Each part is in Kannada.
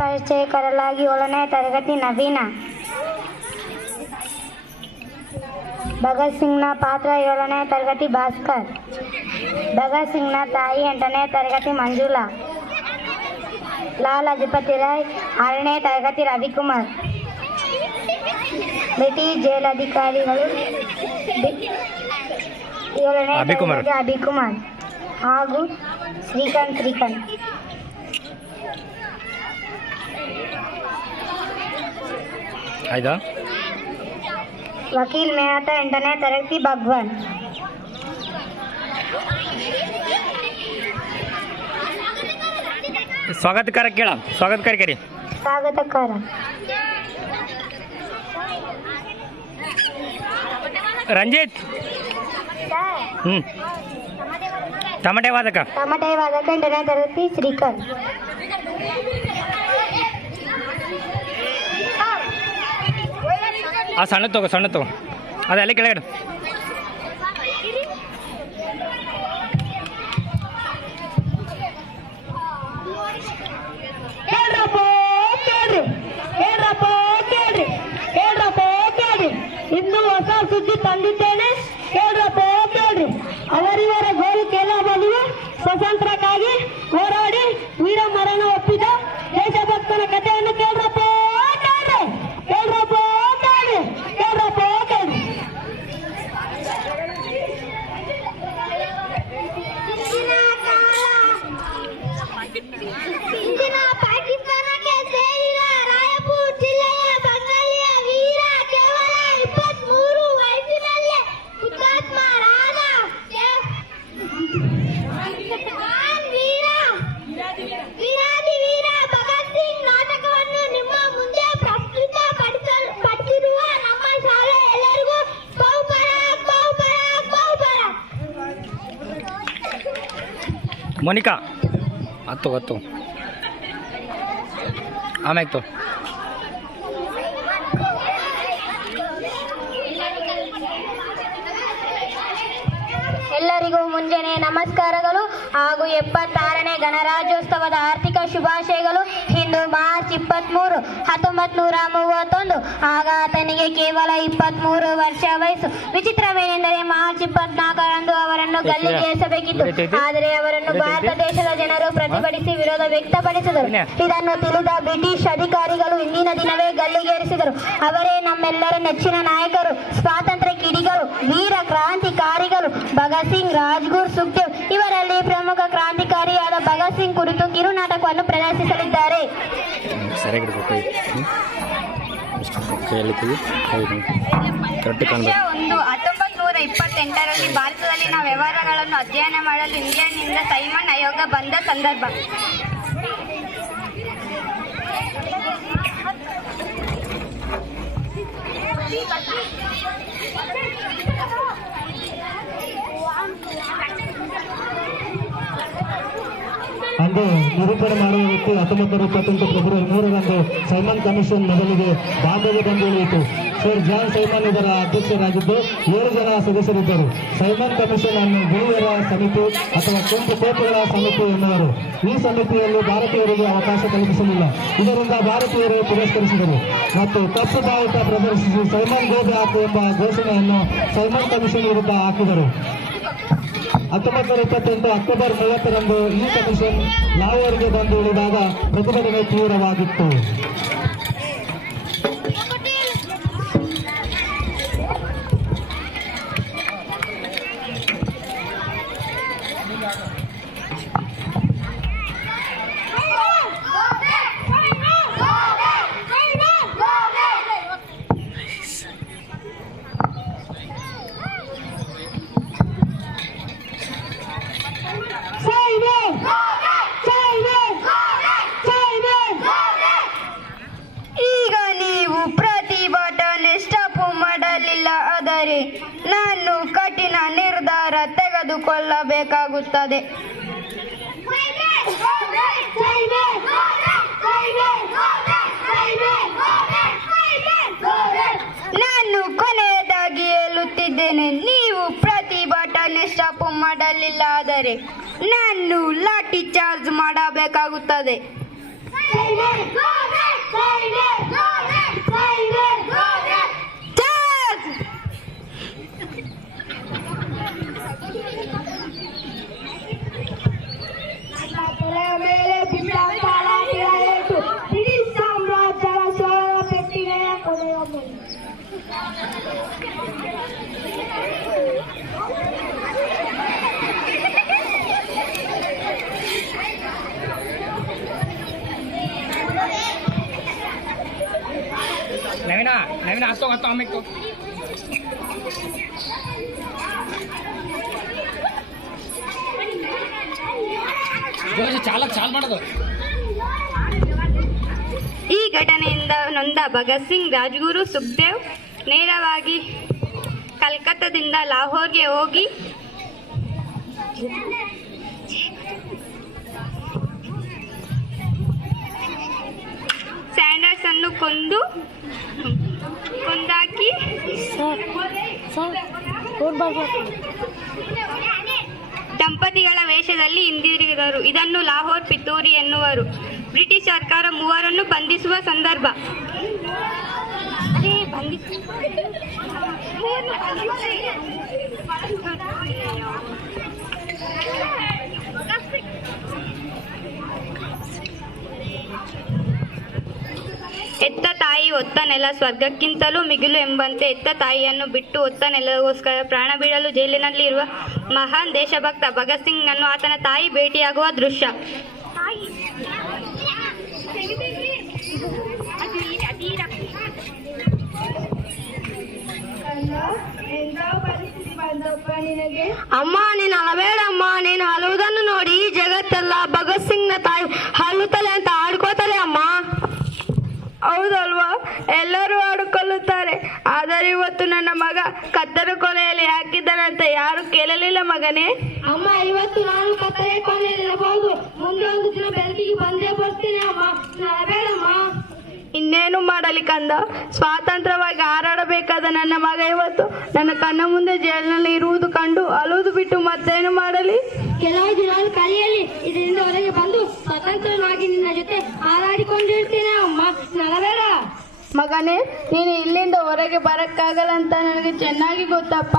ಪರಿಚಯಕರಲಾಗಿ 7ನೇ ತರಗತಿ ನವೀನ. ಭಗತ್ ಸಿಂಗ್ನ ಪಾತ್ರ 7ನೇ ತರಗತಿ ಭಾಸ್ಕರ್. ಭಗತ್ ಸಿಂಗ್ನ ತಾಯಿ 8ನೇ ತರಗತಿ ಮಂಜುಳಾ. ಲಾಲ್ ಲಜಪತಿ ರಾಯ್ 6ನೇ ತರಗತಿ ರವಿಕುಮಾರ್. ಬ್ರಿಟಿಷ್ ಜೈಲ್ ಅಧಿಕಾರಿಗಳು 7ನೇ ತರಗತಿ ಅಭಿಕುಮಾರ್ ಹಾಗೂ ಶ್ರೀಕಾಂತ್. ಆಯ್ತಾ? ವಕೀಲ್ ಮೆಹತಾ 8ನೇ ತರಗತಿ ಭಗವಾನ್. ಸ್ವಾಗತಕಾರ ಕೇಳ ಸ್ವಾಗತಕಾರ ಕೇಳಿ ಸ್ವಾಗತಕಾರ ರಂಜಿತ್. ಟಮಟೆ ವಾದಕ 8ನೇ ತರಗತಿ ಶ್ರೀಕಾಂತ್. ಆ ಸಣ್ಣ ತಗೋ ಅದೆಲ್ಲ ಕೆಳಗಡೆ. ಇನ್ನು ಹೊಸ ಸುದ್ದಿ ತಂದಿದ್ದೇನೆ, ಕೇಳ್ರಿ. ಅವರಿವರ ಗೋಲು ಕೇಳಬಲ್ಲ ಸ್ವಾತಂತ್ರ್ಯಕ್ಕಾಗಿ ಹೋರಾಡಿ ವೀರ ಮರಣ ಒಪ್ಪಿದ ದೇಶಭಕ್ತನ ಕಥೆಯನ್ನು ಕೇಳ್ರಪ್ಪ. ಇಂದಿನ ಪಾಕಿಸ್ತಾನಕ್ಕೆ ಸೇರಿದ ರಾಯಪುರ ಜಿಲ್ಲೆಯ ಬಂಗಾಳಿಯ ವೀರ ಕೇವಲ 23 ವಯಸ್ಸಿನಲ್ಲೇ ಹುತಾತ್ಮರಾದ ವೀರಾದಿ ವೀರ ಭಗತ್ ಸಿಂಗ್ ನಾಟಕವನ್ನು ನಿಮ್ಮ ಮುಂದೆ ಪ್ರಸ್ತುತಪಡಿಸಿರುವ ನಮ್ಮ ಶಾಲೆ ಎಲ್ಲರಿಗೂ ಬಹುಪರಾಕ್. ಮೋನಿಕಾ ಹತ್ತು ಆಮ್ಯಾಗ್ತು. ಎಲ್ಲರಿಗೂ ಮುಂಜಾನೆ ನಮಸ್ಕಾರಗಳು ಹಾಗೂ 76ನೇ ಗಣರಾಜ್ಯೋತ್ಸವದ ಆರ್ಥಿಕ ಶುಭಾಶಯಗಳು. ಇಂದು ಮಾರ್ಚ್ 23, 1931. ಆಗ ಆತನಿಗೆ ಕೇವಲ 23 ವರ್ಷ ವಯಸ್ಸು. ವಿಚಿತ್ರವೇನೆಂದರೆ ಮಾರ್ಚ್ 24ರಂದು ಅವರನ್ನು ಗಲ್ಲಿಗೇರಿಸಬೇಕಿತ್ತು. ಆದರೆ ಅವರನ್ನು ಭಾರತ ದೇಶದ ಜನರು ಪ್ರತಿಭಟಿಸಿ ವಿರೋಧ ವ್ಯಕ್ತಪಡಿಸಿದರು. ಇದನ್ನು ತಿಳಿದ ಬ್ರಿಟಿಷ್ ಅಧಿಕಾರಿಗಳು ಇಂದಿನ ದಿನವೇ ಗಲ್ಲಿಗೇರಿಸಿದರು. ಅವರೇ ನಮ್ಮೆಲ್ಲರ ನೆಚ್ಚಿನ ನಾಯಕರು, ಸ್ವಾತಂತ್ರ್ಯ ಕಿಡಿಗಳು, ವೀರ ಕ್ರಾಂತಿಕಾರಿಗಳು ಭಗತ್ ಸಿಂಗ್, ರಾಜ್ಗುರು, ಸುಖದೇವ್. ಇವರಲ್ಲಿ ಪ್ರಮುಖ ಕ್ರಾಂತಿಕಾರಿಯಾದ ಭಗತ್ ಸಿಂಗ್ ಕುರಿತು ಕಿರುನಾಟಕವನ್ನು ಪ್ರದರ್ಶಿಸಲಿದ್ದಾರೆ. ವಿಷಯ 1. 1928ರಲ್ಲಿ ಭಾರತದಲ್ಲಿನ ವ್ಯವಹಾರಗಳನ್ನು ಅಧ್ಯಯನ ಮಾಡಲು ಇಂಡಿಯಾನಿಂದ ಸೈಮನ್ ಆಯೋಗ ಬಂದ ಸಂದರ್ಭ. ಅಂದು ನಿರೂಪಣೆ ಮಾಡುವ ವ್ಯಕ್ತಿ 1928 ಫೆಬ್ರವರಿ 3ರಂದು ಸೈಮನ್ ಕಮಿಷನ್ ಮೊದಲಿಗೆ ಬಾಂಬೆಗೆ ಬಂದು ಉಳಿಯಿತು. ಸರ್ ಜಾನ್ ಸೈಮನ್ ಇದರ ಅಧ್ಯಕ್ಷರಾಗಿದ್ದು 7 ಜನ ಸದಸ್ಯರಿದ್ದರು. ಸೈಮನ್ ಕಮಿಷನ್ ಅನ್ನು ಬಿಳಿಯರ ಸಮಿತಿ ಅಥವಾ ಕೆಂಪು ಕೋಟೆಗಳ ಸಮಿತಿ ಎನ್ನುವರು. ಈ ಸಮಿತಿಯಲ್ಲಿ ಭಾರತೀಯರಿಗೆ ಅವಕಾಶ ಕಲ್ಪಿಸಲಿಲ್ಲ. ಇದರಿಂದ ಭಾರತೀಯರು ತಿರಸ್ಕರಿಸಿದರು ಮತ್ತು ಕಪ್ಪು ಬಾವುಟ ಪ್ರದರ್ಶಿಸಿ ಸೈಮನ್ ಗೋಬೆ ಹಾಕು ಎಂಬ ಘೋಷಣೆಯನ್ನು ಸೈಮನ್ ಕಮಿಷನ್ ವಿರುದ್ಧ ಹಾಕಿದರು. 1928 ಅಕ್ಟೋಬರ್ 30ರಂದು ಈ ಕಮಿಷನ್ ಲಾಹೋರ್ಗೆ ಬಂದು ಉಳಿದಾಗ ಪ್ರತಿಭಟನೆ ತೀವ್ರವಾಗಿತ್ತು. ಈಗ ನೀವು ಪ್ರತಿಭಟನೆ ಸ್ಟಾಪ್ ಮಾಡಲಿಲ್ಲ ಆದರೆ ನಾನು ಕಠಿಣ ನಿರ್ಧಾರ ತೆಗೆದುಕೊಳ್ಳಬೇಕಾಗುತ್ತದೆ. ನಾನು ಕೊನೆಯದಾಗಿ ಹೇಳುತ್ತಿದ್ದೇನೆ, ನೀವು ಪ್ರತಿಭಟನೆ ಸ್ಟಾಪ್ ಮಾಡಲಿಲ್ಲ ಆದರೆ ನಾನು ಲಾಠಿ ಚಾರ್ಜ್ ಮಾಡಬೇಕಾಗುತ್ತದೆ. ನವೀನ ಹತ್ತು ಆಮೇಲೆ ತೋ ಚಾಲ್ ಮಾಡೋದು. ಈ ಘಟನೆಯಿಂದ ನೊಂದ ಭಗತ್ ಸಿಂಗ್ ರಾಜ್ಗುರು ಸುಖದೇವ್ ನೇರವಾಗಿ ಕಲ್ಕತ್ತಾದಿಂದ ಲಾಹೋರ್ಗೆ ಹೋಗಿ ಸ್ಯಾಂಡರ್ಸ್ ಅನ್ನು ಕೊಂದಾಕಿ ದಂಪತಿಗಳ ವೇಷದಲ್ಲಿ ಹಿಂದಿರುಗಿದರು. ಇದನ್ನು ಲಾಹೋರ್ ಪಿತೂರಿ ಎನ್ನುವರು. ಬ್ರಿಟಿಷ್ ಸರ್ಕಾರ ಮೂವರನ್ನು ಬಂಧಿಸುವ ಸಂದರ್ಭ ಎತ್ತ ತಾಯಿ ಒತ್ತ ನೆಲ ಸ್ವರ್ಗಕ್ಕಿಂತಲೂ ಮಿಗಿಲು ಎಂಬಂತೆ ಎತ್ತ ತಾಯಿಯನ್ನು ಬಿಟ್ಟು ಒತ್ತ ನೆಲಗೋಸ್ಕರ ಪ್ರಾಣ ಬಿಡಲು ಜೈಲಿನಲ್ಲಿ ಇರುವ ಮಹಾನ್ ದೇಶಭಕ್ತ ಭಗತ್ ಸಿಂಗ್ನನ್ನು ಆತನ ತಾಯಿ ಭೇಟಿಯಾಗುವ ದೃಶ್ಯ. ಅಮ್ಮ ನೀನು ಅಳಬೇಡಮ್ಮ, ನೀನು ಅಳುವುದನ್ನು ನೋಡಿ ಈ ಜಗತ್ತೆಲ್ಲ ಭಗತ್ ಸಿಂಗ್ನ ತಾಯಿ ಅಳುತ್ತಲೆ ಅಂತ ಆಡ್ಕೋತಾರೆ ಅಮ್ಮ. ಹೌದಲ್ವಾ, ಎಲ್ಲರೂ ಆಡಿಕೊಳ್ಳುತ್ತಾರೆ. ಆದರೆ ಇವತ್ತು ನನ್ನ ಮಗ ಕತ್ತರು ಕೊನೆಯಲ್ಲಿ ಹಾಕಿದ್ದಾನಂತ ಯಾರು ಕೇಳಲಿಲ್ಲ ಮಗನೇ. ಅಮ್ಮ ಇವತ್ತು ನಾನು ಕತ್ತಲೆ ಕೊನೆಯಲ್ಲಿರಬಹುದು, ಮುಂದೆ ಒಂದು ದಿನ ಬೆಳಕಿಗೆ ಬಂದೇ ಬರ್ತೀನಿ ಅಮ್ಮ, ಅಳಬೇಡಮ್ಮ. ಇನ್ನೇನು ಮಾಡಲಿ ಕಂದ, ಸ್ವಾತಂತ್ರ್ಯವಾಗಿ ಹಾರಾಡಬೇಕಾದ ನನ್ನ ಮಗ ಇವತ್ತು ನನ್ನ ಕಣ್ಣ ಮುಂದೆ ಜೈಲಿನಲ್ಲಿ ಇರುವುದು ಕಂಡು ಅಳುವುದು ಬಿಟ್ಟು ಮತ್ತೇನು ಮಾಡಲಿ? ಕೆಲವು ದಿನಗಳು ಕಲಿಯಲಿ, ಇದರಿಂದ ಹೊರಗೆ ಬಂದು ಸ್ವತಂತ್ರನಾಗಿ ನಿನ್ನ ಜೊತೆ ಹಾರಾಡಿಕೊಂಡಿರ್ತೀನಿ ಅಮ್ಮ, ನಳಬೇಡ. ಮಗನೇ, ನೀನು ಇಲ್ಲಿಂದ ಹೊರಗೆ ಬರಕ್ಕಾಗಲ್ಲ ಅಂತ ನನಗೆ ಚೆನ್ನಾಗಿ ಗೊತ್ತಪ್ಪ.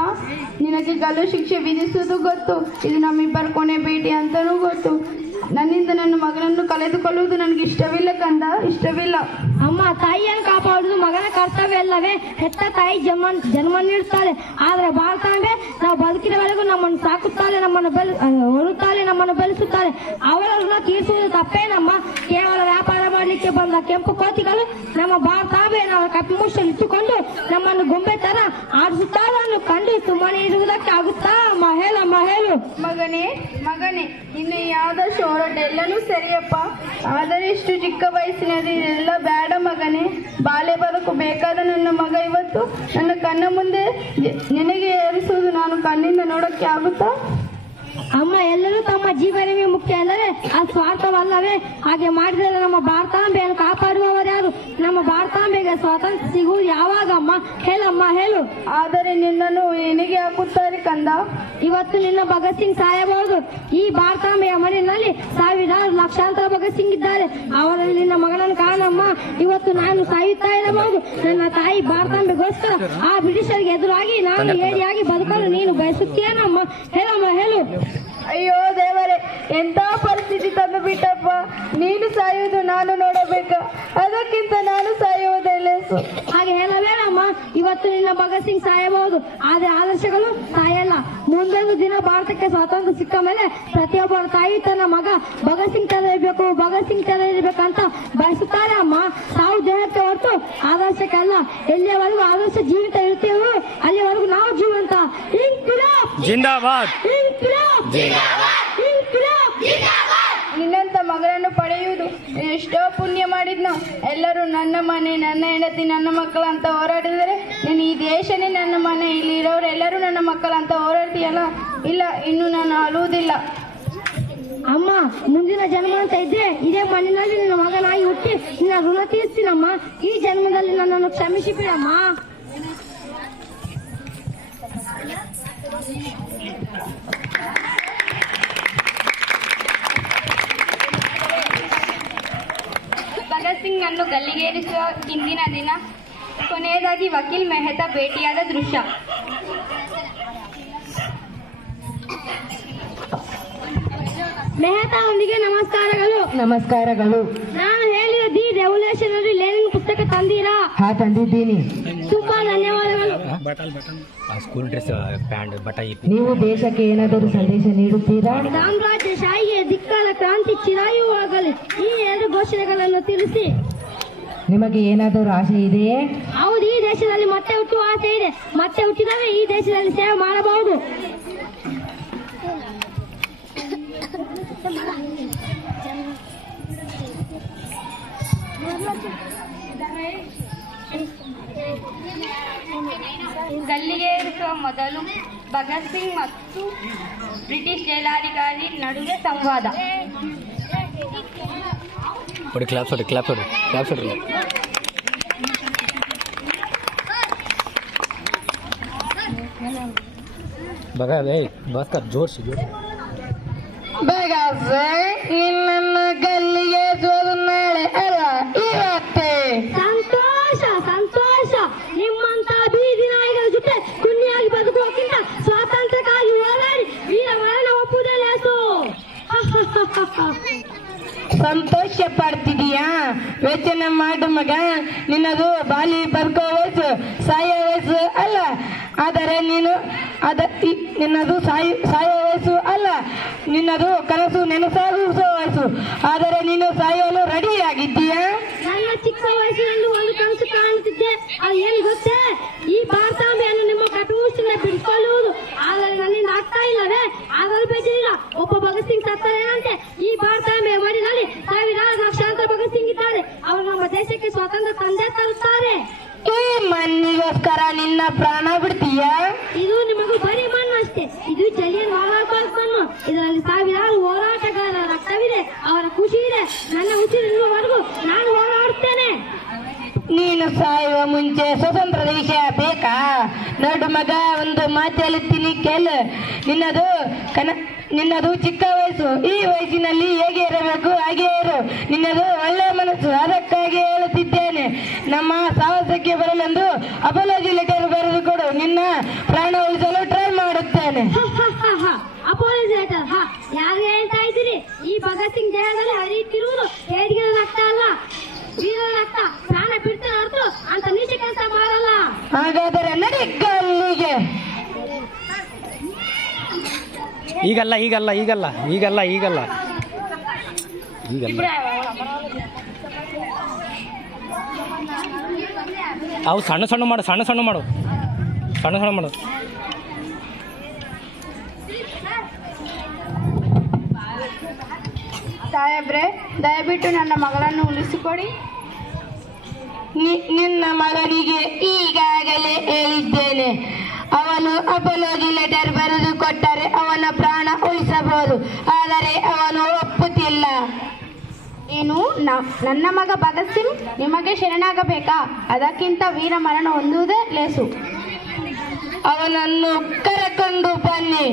ನಿನಗೆ ಗಲ್ಲು ಶಿಕ್ಷೆ ವಿಧಿಸುವುದು ಗೊತ್ತು, ಇದು ನಮ್ಮಿಬ್ಬರ ಕೊನೆ ಭೇಟಿ ಅಂತಲೂ ಗೊತ್ತು. ನನ್ನಿಂದ ನನ್ನ ಮಗನನ್ನು ಕಳೆದುಕೊಳ್ಳುವುದು ನನಗೆ ಇಷ್ಟವಿಲ್ಲ ಕಂದ, ಇಷ್ಟವಿಲ್ಲ. ಅಮ್ಮ, ತಾಯಿಯನ್ನು ಕಾಪಾಡುವುದು ಮಗನ ಕರ್ತವ್ಯ ಅಲ್ಲವೇ? ಹೆತ್ತ ತಾಯಿ ಜನ್ಮ ನೀಡುತ್ತಾಳೆ, ಆದರೆ ಭಾರತಾಂಬೆ ನಾವು ಬದುಕಿನವರೆಗೂ ನಮ್ಮನ್ನು ಸಾಕುತ್ತಾಳೆ, ನಮ್ಮನ್ನು ಹೊರುತ್ತಾಳೆ, ನಮ್ಮನ್ನು ಬೆಳೆಸುತ್ತಾಳೆ. ಅವಳ ಋಣ ತೀರಿಸುವುದು ತಪ್ಪೇನಮ್ಮ? ಕೇವಲ ವ್ಯಾಪಾರ ಮಾಡಲಿಕ್ಕೆ ಬಂದ ಕೆಂಪು ಕೋತಿಗಳು ನಮ್ಮ ಭಾರತಾಂಬೆ ನಾವು ಕಪ್ಪು ಮುಷ್ಟಲ್ಲಿ ಇಟ್ಟುಕೊಂಡು ನಮ್ಮನ್ನು ಗೊಂಬೆ ತರ ಆಡಿಸುತ್ತಾಳನ್ನು ಕಂಡು ಸುಮ್ಮನೆ ಇರುವುದಕ್ಕೆ ಆಗುತ್ತಾ ಅಮ್ಮ? ಹೇಳಮ್ಮ, ಹೇಳು. ಮಗನೇ, ಇನ್ನು ಯಾವುದಷ್ಟು ಹೋರಾಟ ಎಲ್ಲನೂ ಸರಿಯಪ್ಪ, ಆದರೆ ಇಷ್ಟು ಚಿಕ್ಕ ವಯಸ್ಸಿನಲ್ಲಿ ಎಲ್ಲ ಬೇಡ ಮಗನೇ. ಬಾಲ್ಯ ಬದುಕು ಬೇಕಾದ ನನ್ನ ಮಗ ಇವತ್ತು ನನ್ನ ಕಣ್ಣ ಮುಂದೆ ನಿನಗೆ ಏರಿಸುವುದು ನಾನು ಕಣ್ಣಿಂದ ನೋಡಕ್ಕೆ ಆಗುತ್ತಾ? ಅಮ್ಮ, ಎಲ್ಲರೂ ತಮ್ಮ ಜೀವನವೇ ಮುಖ್ಯ ಅಂದರೆ ಅದು ಸ್ವಾರ್ಥವಲ್ಲವೇ? ಹಾಗೆ ಮಾಡಿದರೆ ನಮ್ಮ ಭಾರತಾಂಬೆಯನ್ನು ಕಾಪಾಡುವವರು ಯಾರು? ನಮ್ಮ ಭಾರತಾಂಬೆಗೆ ಸ್ವಾತಂತ್ರ್ಯ ಸಿಗುವುದು ಯಾವಾಗ ಅಮ್ಮ? ಹೇಳಮ್ಮ, ಹೇಳು. ಆದರೆ ನಿನ್ನನ್ನು ಏನಿಗೆ ಹಾಕುತ್ತಾರೆ ಕಂದ? ಇವತ್ತು ನಿನ್ನ ಭಗತ್ ಸಿಂಗ್ ಸಾಯಬಹುದು. ಈ ಭಾರತಾಂಬೆಯ ಮನೆಯಲ್ಲಿ ಸಾವಿರಾರು ಲಕ್ಷಾಂತರ ಭಗತ್ ಸಿಂಗ್ ಇದ್ದಾರೆ. ಅವರಲ್ಲಿ ನಿನ್ನ ಮಗನನ್ನು ಕಾಣಮ್ಮ. ಇವತ್ತು ನಾನು ಸಾಯುತ್ತಾ ಇರಬಹುದು. ನನ್ನ ತಾಯಿ ಭಾರತಾಂಬೆಗೋಸ್ಕರ ಆ ಬ್ರಿಟಿಷರಿಗೆ ಎದುರಾಗಿ ನಾನು ಏಡಿಯಾಗಿ ಬದುಕಲು ನೀನು ಬಯಸುತ್ತೇನಮ್ಮ? ಹೇಳಮ್ಮ, ಹೇಳು. ಅಯ್ಯೋ ದೇವರೇ, ಎಂಥ ಪರಿಸ್ಥಿತಿ ತಂದು ಬಿಟ್ಟಪ್ಪ. ನೀನು ಸಾಯುವುದು ನಾನು ನೋಡಬೇಕ, ಅದಕ್ಕಿಂತ ನಾನು ಸಾಯುವುದೇ ಲೇಸು. ಹಾಗೆ ಹೇಳಬೇಡಮ್ಮ. ಇವತ್ತು ನಿನ್ನ ಭಗತ್ ಸಿಂಗ್ ಸಾಯಬಹುದು, ಆದರೆ ಆದರ್ಶಗಳು ಸಾಯಲ್ಲ. ಮುಂದೊಂದು ದಿನ ಭಾರತಕ್ಕೆ ಸ್ವಾತಂತ್ರ್ಯ ಸಿಕ್ಕ ಮೇಲೆ ಪ್ರತಿಯೊಬ್ಬರ ತಾಯಿ ತನ್ನ ಮಗ ಭಗತ್ ಸಿಂಗ್ ತರ ಇರಬೇಕು, ಭಗತ್ ಸಿಂಗ್ ತರ ಇರಬೇಕಂತ ಬಯಸುತ್ತಾರೆ ಅಮ್ಮ. ಸಾವು ದೇಹಕ್ಕೆ ಹೊರತು ಆದರ್ಶಕ್ಕಲ್ಲ. ಎಲ್ಲಿಯವರೆಗೂ ಆದರ್ಶ ಜೀವಿತ ಇರ್ತೀವೋ ಅಲ್ಲಿವರೆಗೂ ನಾವು ಜೀವಂತ. ಜಿಂದಾಬಾದ್. ನಿನ್ನಂತ ಮಗನನ್ನು ಪಡೆಯುವುದು ಎಷ್ಟೋ ಪುಣ್ಯ ಮಾಡಿದ್ನು. ಎಲ್ಲರೂ ನನ್ನ ಮನೆ, ನನ್ನ ಹೆಂಡತಿ, ನನ್ನ ಮಕ್ಕಳು ಅಂತ ಹೋರಾಡಿದರೆ ನೀನು ಈ ದೇಶನೇ ನನ್ನ ಮನೆ, ಇಲ್ಲಿ ಇರೋರು ಎಲ್ಲರೂ ನನ್ನ ಮಕ್ಕಳು ಅಂತ ಹೋರಾಡ್ತೀಯಲ್ಲ. ಇಲ್ಲ, ಇನ್ನು ನಾನು ಅಳುವುದಿಲ್ಲ. ಅಮ್ಮ, ಮುಂದಿನ ಜನ್ಮ ಅಂತ ಇದ್ರೆ ಇದೇ ಮಣ್ಣಿನಲ್ಲಿ ನಿನ್ನ ಮಗನಾಗಿ ಹುಟ್ಟಿ ನಿನ್ನ ಋಣ ತೀರಿಸ್ತೀನಮ್ಮ. ಈ ಜನ್ಮದಲ್ಲಿ ನನ್ನನ್ನು ಕ್ಷಮಿಸಿ ಬಿಡಮ್ಮ. ಭಗತ್ ಸಿಂಗ್ ಅನ್ನು ಗಲ್ಲಿಗೇರಿಸುವ ಇಂದಿನ ದಿನ ಕೊನೆಯದಾಗಿ ವಕೀಲ್ ಮೆಹ್ತಾ ಭೇಟಿಯಾದ ದೃಶ್ಯ. ಮೆಹತಾರೊಂದಿಗೆ ನಮಸ್ಕಾರಗಳು. ನಮಸ್ಕಾರಗಳು. ನಾನು ಹೇಳಿದ ದಿ ರೆವಲ್ಯೂಷನ್ ಅಲ್ಲಿ ಲೆನಿನ್ ಪುಸ್ತಕ ತಂದೀರಾ? ಹಾ, ತಂದಿದ್ದೀನಿ. ತುಂಬಾ ಧನ್ಯವಾದಗಳು. ಸ್ಕೂಲ್ ಡ್ರೆಸ್ ಪ್ಯಾಂಟ್ ಬಟ್ಟ ನೀವು ದೇಶಕ್ಕೆ ಏನಾದರೂ ಸಂದೇಶ ನೀಡುತ್ತೀರಾ? ಸಾಮ್ರಾಜ್ಯಶಾಹಿಯ ಧಿಕ್ಕಾರ, ಕ್ರಾಂತಿ ಚಿರಾಯುವಾಗಲಿ, ಈ ಎರಡು ಘೋಷಣೆಗಳನ್ನು ತಿಳಿಸಿ. ನಿಮಗೆ ಏನಾದರೂ ಆಸೆ ಇದೆಯೇ? ಹೌದು, ಈ ದೇಶದಲ್ಲಿ ಮತ್ತೆ ಹುಟ್ಟುವ ಆಸೆ ಇದೆ. ಮತ್ತೆ ಹುಟ್ಟಿದರೆ ಈ ದೇಶದಲ್ಲಿ ಸೇವೆ ಮಾಡಬಹುದು. ಗಲ್ಲಿಗೇರಿಸುವ ಮೊದಲು ಭಗತ್ ಸಿಂಗ್ ಮತ್ತು ಬ್ರಿಟಿಷ್ ಜೈಲಾಧಿಕಾರಿ ನಡುವೆ ಸಂವಾದ. ಹೊಡಿ ಕ್ಲಾಪ್ಸ್ ಹೊಡಿ ಕ್ಲಾಪ್ಸ್ ಹೊಡಿ ಕ್ಲಾಪ್ಸ್ ಹೊಡಿ. ಬಗ ಭಾಸ್ಕರ್ ಜೋರ್ಸಿ ಜೋರ್ಸಿ. ನಿನ್ನನ್ನು ಗಲ್ಲಿಗೇರಿಸುವುದು ನಾಳೆ ಅಲ್ಲ, ಇವತ್ತೇ. ಸಂತೋಷ ಸಂತೋಷ. ನಿಮ್ಮಂತ ಬೀದಿ ನಾಯಿಗಳ ಜೊತೆ ಕುನ್ನಿಯಾಗಿ ಬದುಕುವಕ್ಕಿಂತ ಸ್ವಾತಂತ್ರ್ಯಕ್ಕಾಗಿ ಹೋರಾಡಿ ವೀರ ಮರಣ ಒಪ್ಪುವುದೇ ಲೇಸು. ಸಂತೋಷ ಪಡ್ತಿದೀಯಾ? ಯೋಚನೆ ಮಾಡು ಮಗ. ನಿನ್ನದು ಬಾಲಿ ಬದುಕೋ ವಯಸ್ಸು, ಸಾಯೋ ವಯಸ್ಸು ಅಲ್ಲ. ಆದರೆ ನಿನ್ನದು ಸಾಯೋ ವಯಸ್ಸು ಅಲ್ಲ. ನಿನ್ನದು ಕನಸು ನೆನಸಾಗಿಸೋ ವಯಸ್ಸು. ಆದರೆ ನೀನು ಸಾಯಲು ರೆಡಿ ಆಗಿದ್ದೀಯಾ? ನನ್ನ ಚಿಕ್ಕ ವಯಸ್ಸಿನಲ್ಲಿ ಒಂದು ಕನಸು ಕಾಣುತ್ತಿದ್ದೆ. ಅದು ಏನು ಗೊತ್ತೇ? ಈ ಭಾರತಾಂಬೆಯನ್ನು ನಿಮ್ಮ ಕಟುಮುಷ್ಟಿನ ಬಿಡಿಸಿಕೊಳ್ಳುವುದು. ಆದರೆ ನನ್ನಿಂದ ಆಗ್ತಾ ಇಲ್ಲವೇ? ಆಗಲು ಬೇಜಾರಿಲ್ಲ. ಒಬ್ಬ ಭಗತ್ ಸಿಂಗ್ ಸತ್ತಾರೇನಂತೆ. ಈ ಭಾರತಾಂಬೆಯ ಮಡಿನಲ್ಲಿ ಸಾವಿರಾರು ಲಕ್ಷಾಂತರ ಭಗತ್ ಸಿಂಗ್ ಇದ್ದಾರೆ. ಅವರು ನಮ್ಮ ದೇಶಕ್ಕೆ ಸ್ವಾತಂತ್ರ್ಯ ತಂದೆ ತರುತ್ತಾರೆ. ಈ ಮಣ್ಣಿಗೋಸ್ಕರ ನಿನ್ನ ಪ್ರಾಣ ಬಿಡ್ತೀಯಾ? ಇದು ನಿಮಗೂ ಬರೀ ಮಣ್ಣು ಅಷ್ಟೇ. ಇದು ಜಲಿಯನ್ ವಾಲಾಬಾಗ್ ಮಣ್ಣು. ಇದರಲ್ಲಿ ಸಾವಿರಾರು ಹೋರಾಟಗಾರರ ರಕ್ತವಿದೆ, ಅವರ ಖುಷಿ ಇದೆ. ನನ್ನ ಉಸಿರಿರುವವರೆಗೂ ನಾನು ಹೋರಾಡುತ್ತೇನೆ. ನೀನು ಸಾಯುವ ಮುಂಚೆ ಸ್ವತಂತ್ರ ದೇಶ ಬೇಕಾ? ನೋಡು ಮಗ, ಒಂದು ಮಾತು ಹೇಳುತ್ತೀನಿ ಕೇಳು. ನಿನ್ನದು ಚಿಕ್ಕ ವಯಸ್ಸು. ಈ ವಯಸ್ಸಿನಲ್ಲಿ ಹೇಗೆ ಇರಬೇಕು ಹಾಗೆ ಇರು. ನಿನ್ನದು ಒಳ್ಳೆ ಮನಸ್ಸು. ಅದಕ್ಕಾಗಿ ಹೇಳುತ್ತಿದ್ದೇನೆ, ನಮ್ಮ ಸಾಹಸಕ್ಕೆ ಬರಲೆಂದು ಅಪಾಲಜಿ ಲೆಟರ್ ಬರೆದು ಕೊಡು. ನಿನ್ನ ಪ್ರಾಣ ಉಳಿಸಲು ಟ್ರೈ ಮಾಡುತ್ತೇನೆ. ಅಪೋಲಜಿ ಲೆಟರ್? ಯಾರಿಗೆ ಹೇಳ್ತಾ ಇದ್ದೀರಿ? ಈ ಭಗತ್ ಸಿಂಗ್ ದೇಹದಲ್ಲಿ ಹರಿಯುತ್ತಿರುವುದು ಹೇಡಿಗಳ ರಕ್ತ ಅಲ್ಲ, ವೀರರ ರಕ್ತ. ಪ್ರಾಣ ಬಿಡ್ತಾನೆ ಹೊರತು ಅಂತ ನೀಚ ಕೆಲಸ ಮಾಡಲ್ಲ. ಹಾಗಾದರೆ ನಡಿ ಗಲ್ಲಿಗೆ. ಈಗಲ್ಲ ಈಗಲ್ಲ ಈಗಲ್ಲ ಈಗಲ್ಲ ಈಗಲ್ಲ ಈಗಲ್ಲ ಅವು ಸಣ್ಣ ಸಣ್ಣ ಮಾಡು ಸಣ್ಣ ಸಣ್ಣ ಮಾಡು ಸಣ್ಣ ಸಣ್ಣ ಮಾಡು. ಸಾಹೇಬ್ರೆ, ದಯವಿಟ್ಟು ನನ್ನ ಮಗಳನ್ನು ಉಳಿಸಿಕೊಡಿ. ನಿನ್ನ ಮಗನಿಗೆ ಈಗಾಗಲೇ ಹೇಳಿದ್ದೇನೆ, ಅವನು ಅಪೋಲಜಿ ಲೆಟರ್ ಬರೆದು ಕೊಟ್ಟರೆ ಅವನ ಪ್ರಾಣ ಉಳಿಸಬಹುದು. ಆದರೆ ಅವನು ಒಪ್ಪುತ್ತಿಲ್ಲ. ಏನು, ನನ್ನ ಮಗ ಭಗತ್ ಸಿಂಗ್ ನಿಮಗೆ ಶರಣಾಗಬೇಕಾ? ಅದಕ್ಕಿಂತ ವೀರ ಮರಣ ಹೊಂದುವುದೇ ಲೇಸು. ಅವನನ್ನು ಕರೆಕೊಂಡು ಬನ್ನಿ.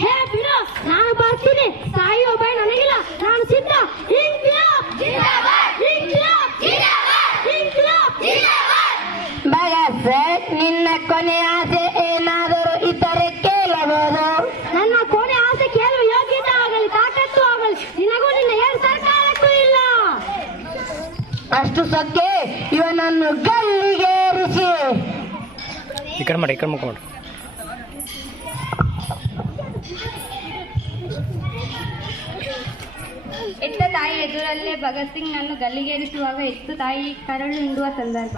ಹೇ ಬಿಡು, ನಾನು ಬರ್ತೀನಿ. ಸಾಯುವ ಭಯ ನನಗಿಲ್ಲ, ನಾನು ಸಿದ್ಧ. ಭಗತ್, ನಿನ್ನ ಕೊನೆ ಆಸೆ ಏನಾದರೂ ಇದ್ದರೆ ಕೇಳಬಹುದು. ನನ್ನ ಕೊನೆ ಆಸೆ ಕೇಳುವ ಯೋಗ್ಯತೆ ಆಗಲಿ, ತಾಕತ್ತು ಆಗಲಿ ನಿನಗೂ ನಿನ್ನ ಏನು ಸರ್ಕಾರಕ್ಕೂ ಇಲ್ಲ. ಅಷ್ಟು ಸೊಕ್ಕೆ ಇವನನ್ನು ಗಲ್ಲಿಗೇರಿಸಿ. ಈ ಕಡೆ ಮಾಡಿ, ಈ ಕಡೆ ಮುಖ ಮಾಡಿ. ಎತ್ತ ತಾಯಿ ಎದುರಲ್ಲೇ ಭಗತ್ ಸಿಂಗ್ ನನ್ನು ಗಲ್ಲಿಗೇರಿಸುವಾಗ ಎತ್ತು ತಾಯಿ ಕರಳು ಹಿಂಡುವ ಸಂದರ್ಭ.